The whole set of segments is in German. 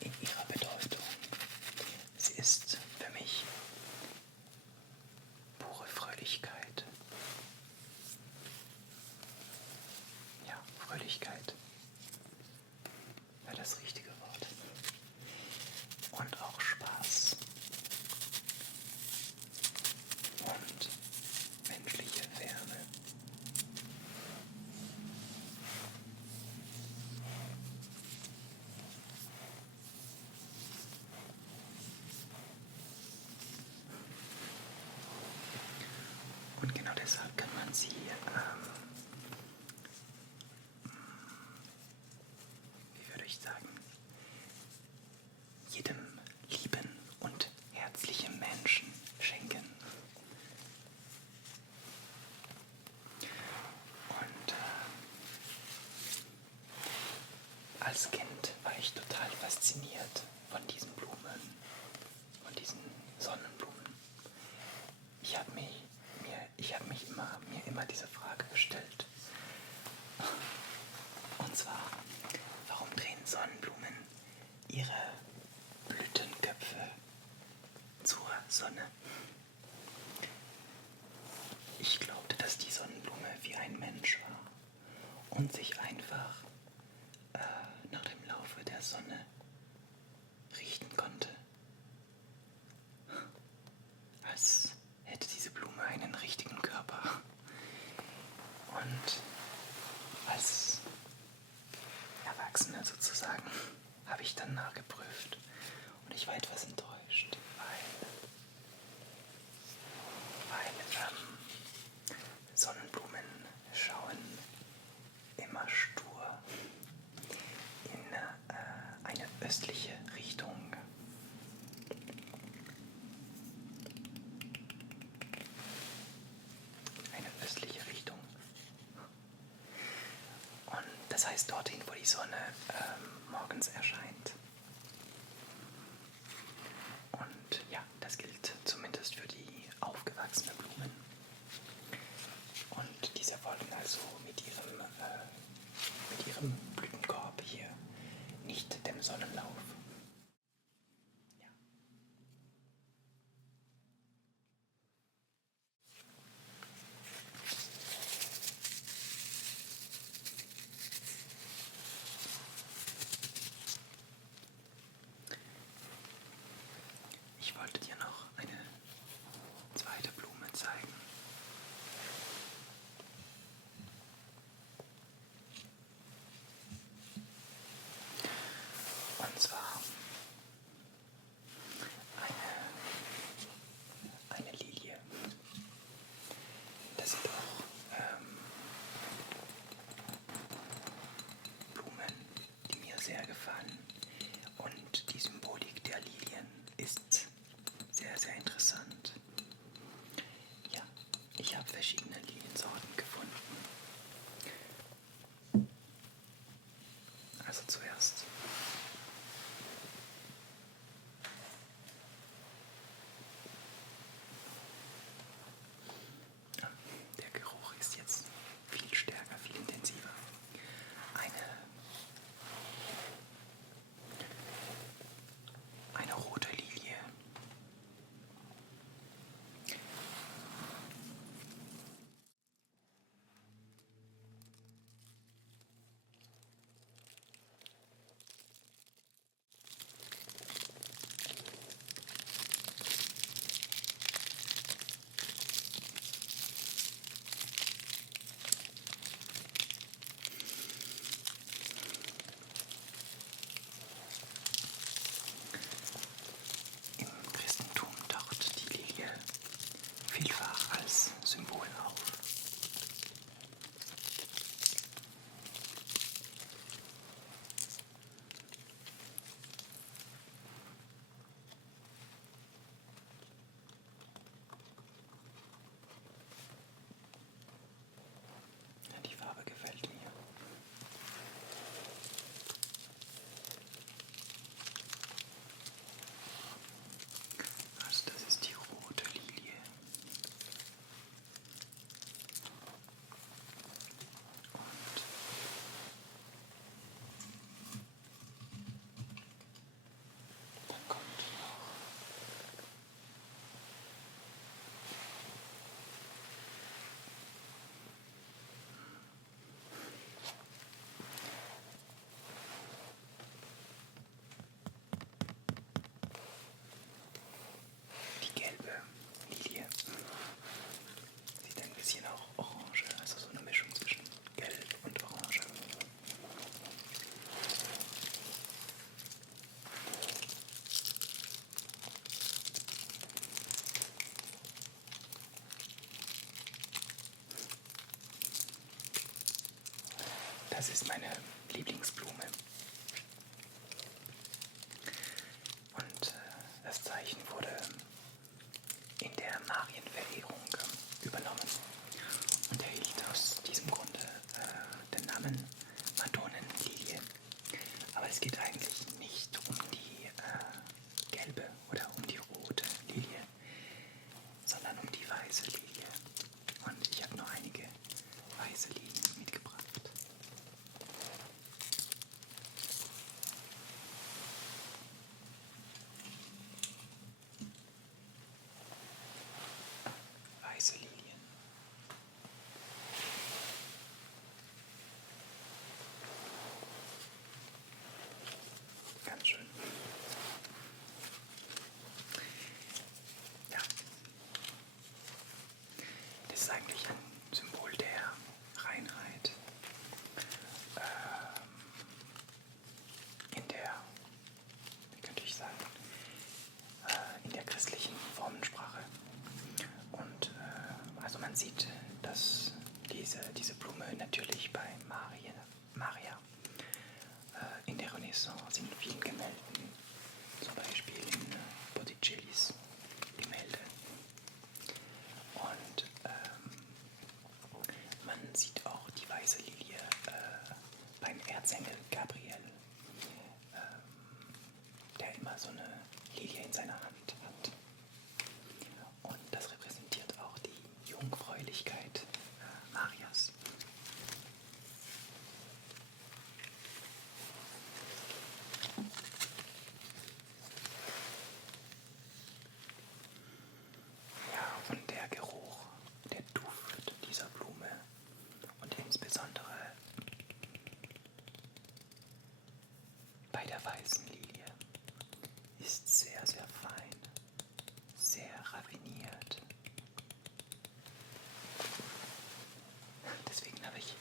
in ihrer Bedeutung. Sie ist für mich pure Fröhlichkeit. Ja, Fröhlichkeit wäre das richtige Wort. Und auch Spaß und menschliche Wärme. Und genau deshalb kann man sie, wie würde ich sagen, jedem lieben und herzlichen Menschen schenken. Und als Kind war ich total fasziniert von diesen Blumen, von diesen Sonnenblumen. Ich habe mir immer diese Frage gestellt. Und zwar, warum drehen Sonnenblumen ihre Blütenköpfe zur Sonne? Ich glaubte, dass die Sonnenblume wie ein Mensch war und sich einfach nach dem Laufe der Sonne richten konnte. Als hätte diese Blume einen richtigen Körper. Und als Erwachsener sozusagen habe ich dann nachgeprüft und ich war etwas enttäuscht, weil Sonnenblumen schauen immer stur in eine östliche Richtung. Eine östliche Richtung. Und das heißt dorthin, wo die Sonne morgens erscheint. Und ja, das gilt zumindest für die aufgewachsenen Blumen. Und diese folgen also mit ihrem Blütenkorb hier nicht dem Sonnenlauf. Ja. Ich wollte dir noch eine zweite Blume zeigen. Und zwar eine Lilie. Das sind auch Blumen, die mir sehr gefallen. Und die Symbolik der Lilien ist sehr, sehr interessant. Ja, ich habe verschiedene Liliensorten gefunden. Also zuerst der Geruch ist jetzt viel stärker, viel intensiver. Eine rote Lilie. Das ist meine Lieblingsblume. Und das Zeichen wurde in der Marienverehrung übernommen und erhielt aus diesem Grunde den Namen Madonnenlilie. Aber es geht eigentlich nicht um die gelbe oder um die rote Lilie, sondern um die weiße Lilie. Und ich habe nur einige weiße Lilien mitgebracht. Weiße Lilien. Ganz schön. Ja. Das ist eigentlich ein Symbol der Reinheit. In der, wie könnte ich sagen, in der christlichen Formensprache. Und also man sieht, dass diese Blume natürlich bei Maria in der Renaissance in vielen Gemälden, zum Beispiel in Botticellis Gemälde. Und man sieht auch die weiße Lilie beim Erzengel Gabriel, der immer so eine Lilie in seiner Hand hat. Und das repräsentiert auch die Jungfräulichkeit Marias. Ja, und der Geruch, der Duft dieser Blume und insbesondere bei der weißen Lilie ist sehr, sehr fein, sehr raffiniert. Deswegen habe ich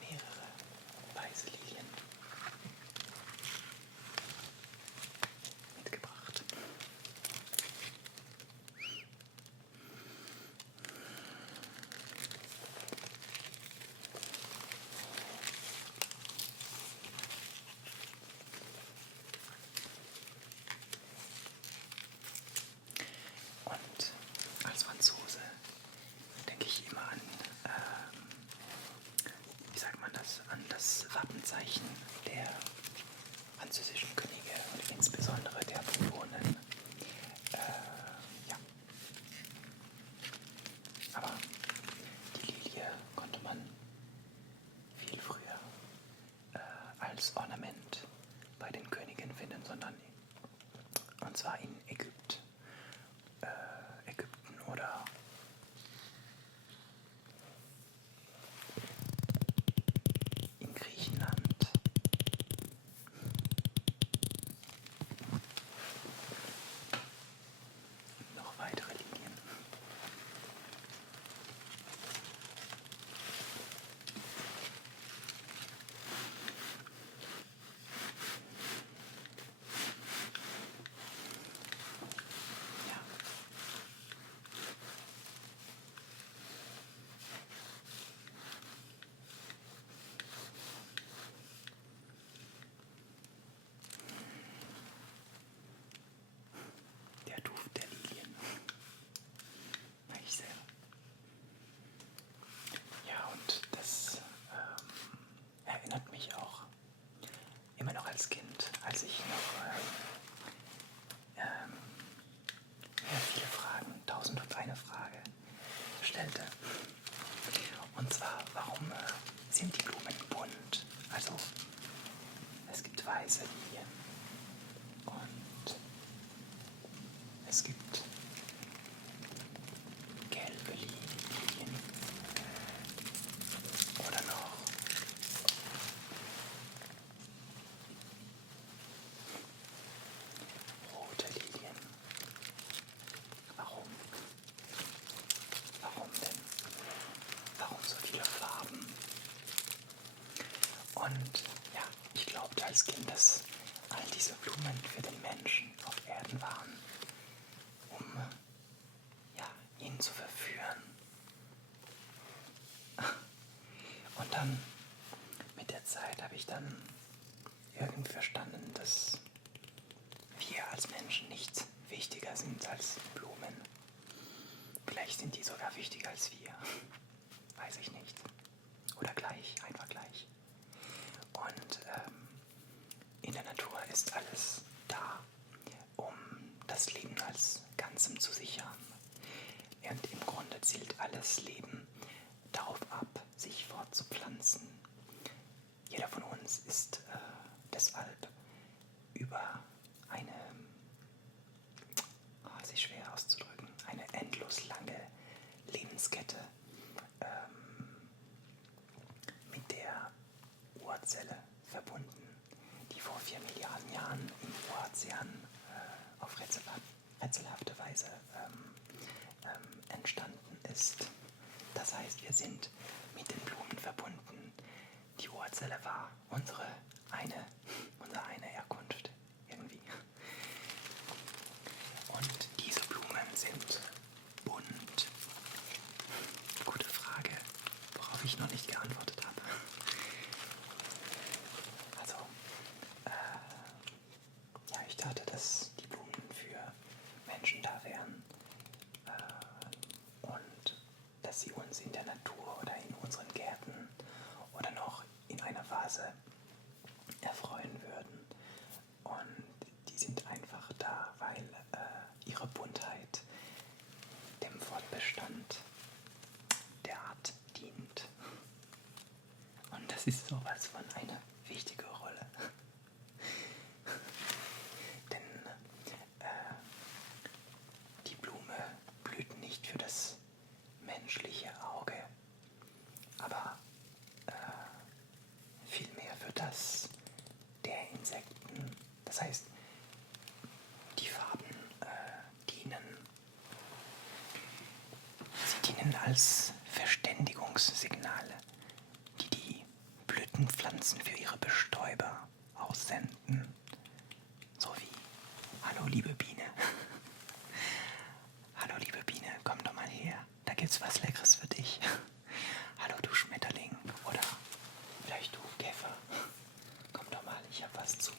mehrere weiße Lilien mitgebracht. Und als Franzose denke ich immer an, wie sagt man das, an das Wappenzeichen der französischen Könige und insbesondere der Bourbonen. Ja. Aber die Lilie konnte man viel früher als Ornament bei den Königen finden, und zwar in Ägypten oder in Griechenland. Noch weitere Linien. Ja. Der Duft der Lilien. Mag ich sehr. Ja, und das erinnert mich auch immer noch als Kind, als ich noch mir viele Fragen, 1001 Frage stellte. Und zwar, warum sind die Blumen bunt? Also, es gibt weiße Lilien und es gibt gelbe Lilien oder noch rote Lilien. Warum? Warum denn? Warum so viele Farben? Und ja, ich glaubte als Kind, dass all diese Blumen für den Menschen auf Erden waren, um ja, ihn zu verführen. Und dann ich dann irgendwie verstanden, dass wir als Menschen nicht wichtiger sind als Blumen. Vielleicht sind die sogar wichtiger als wir. Weiß ich nicht. Oder gleich, einfach gleich. Und in der Natur ist alles da, um das Leben als Ganzem zu sichern. Und im Grunde zielt alles Leben darauf ab, sich fortzupflanzen. Jeder von uns ist deshalb über eine, es ist schwer auszudrücken, eine endlos lange Lebenskette mit der Urzelle verbunden, die vor 4 Milliarden Jahren im Urozean auf rätselhafte Weise entstanden ist. Das heißt, wir sind mit den Blumen verbunden. Die Urzelle war unsere eine Herkunft irgendwie. Und diese Blumen sind bunt. Gute Frage, worauf ich noch nicht geantwortet habe. Also, ja, ich dachte, dass die Blumen für Menschen da wären und dass sie uns in der Natur oder in unseren Gärten oder noch in einer Vase erfreuen würden. Und die sind einfach da, weil ihre Buntheit dem Fortbestand der Art dient. Und das ist sowas von eine wichtige Rolle. Denn die Blume blüht nicht für das menschliche Auge, aber vielmehr für das der Insekten. Das heißt, die Farben dienen als Verständigungssignale, die die Blütenpflanzen für ihre Bestäuber aussenden. So wie: Hallo liebe Biene. Hallo liebe Biene, komm doch mal her. Da gibt's was Leckeres für dich. Hallo du Schmetterling. Oder vielleicht du Käfer. Komm doch mal, ich hab was zu